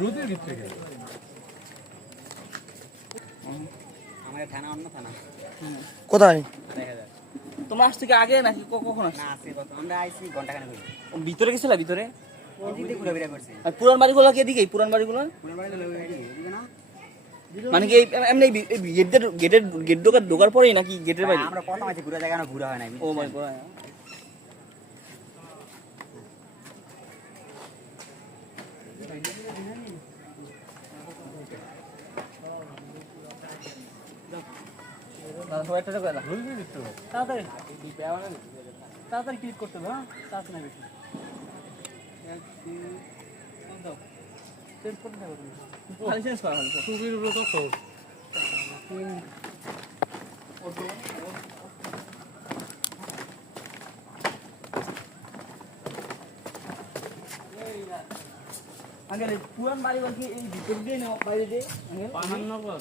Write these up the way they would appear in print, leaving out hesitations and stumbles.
রোদের দিক থেকে আমাদের থানা অন্য থানা কোথায় তোমার আজ থেকে আগে নাকি কখন আসছে? না আসছে কত আমরা আইছি ঘন্টাখানেক হইলো। ভিতরে গেছিলা ভিতরে? এদিক দিয়ে ঘুরাফেরা করছে। আর পুরান বাড়িগুলো কি এদিকে? পুরান বাড়িগুলো পুরো বাড়ি হলো এদিকে না? মানে কি এমনি গেট ঢোকার পরেই নাকি গেটের বাইরে? আমরা প্রথম আইছি ঘুরা জায়গা না ঘুরা হয় নাই। ও মাই গড। রোদের দিক থেকে তাড়াতাড়ি তাড়াতাড়ি ক্লিক করতে হবে। হ্যাঁ তাড়াতাড়ি বেশি চেঞ্জ করতে হবে। খালি চেঞ্জ করা হবে। টুপির উপরে তো খোঁজ আগে পুরান বাড়ি বলছি এই ভিতর দিয়ে না বাইরে দিয়ে? পাহাড়নগর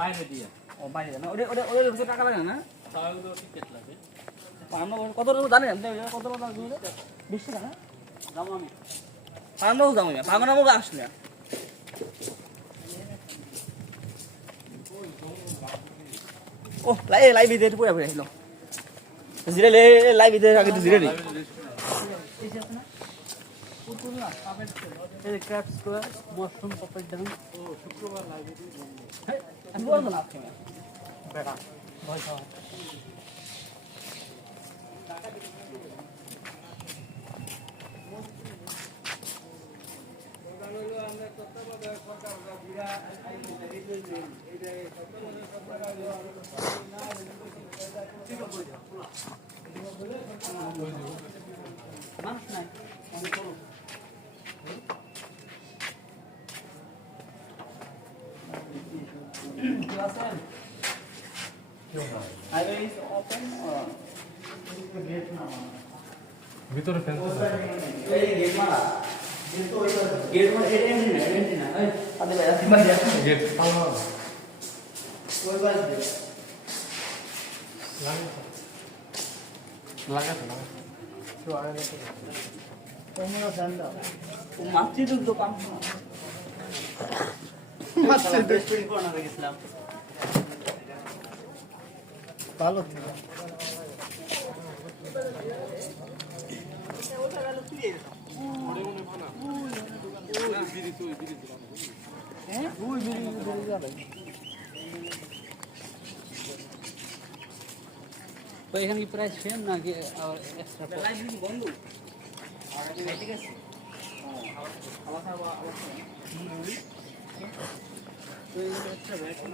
বাইরে দিয়ে ও বাইরে না ওটা ওটা ওদের ভিতরে টাকা লাগে না? তাহলে তো টিকিট লাগে আমরা কত টাকা জানেন আপনি কত টাকা দিলে? 20 টাকা না? দাম আমি পাগনামুখ দাম আমি পাগনামুখ আসলে ও লাইভ ভিডিও পুরো পুরো হলো জিরে লাইভ ভিডিও আগে তো জিরে নেই এই ক্র্যাপ স্কয়ার মশরুম পপেট ডাউন ও শুক্রবার লাইব্রেরি বন্ধ আমি বলবো না আপনি বেটা ভয় খাওয়া মানুষ নাই highway is open or gate na ভিতরে ফেন্স এই gate mala gate mala entry na ei ade bhai asima dia gate তালা koi bas de লাগাতে to aaya na tomera sanda o masjid to kam masjid restaurant ko na geছিলাম ভালো এখানে কি price same নাকি extra library বন্ধ আর এটা ঠিক আছে আবার তো এই একটা ভ্যাকসিন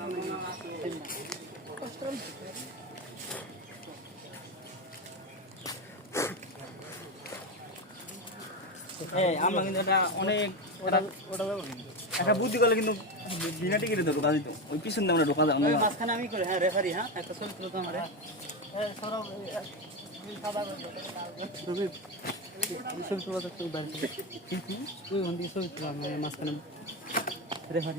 আমরা কিন্তু এটা অনেক একটা বুদ্ধি করলে কিন্তু বিনা টিকিটে তো ঢোকা দিত ওই পিছন দিয়ে আমরা ঢোকা যাবো না মাঝখানে আমি করে হ্যাঁ রেফারি হ্যাঁ একটা ছবি তুলো তো আমারে ছবি তুলো তো বাইরে ওই ছবি তুলো মাঝখানে রেফারি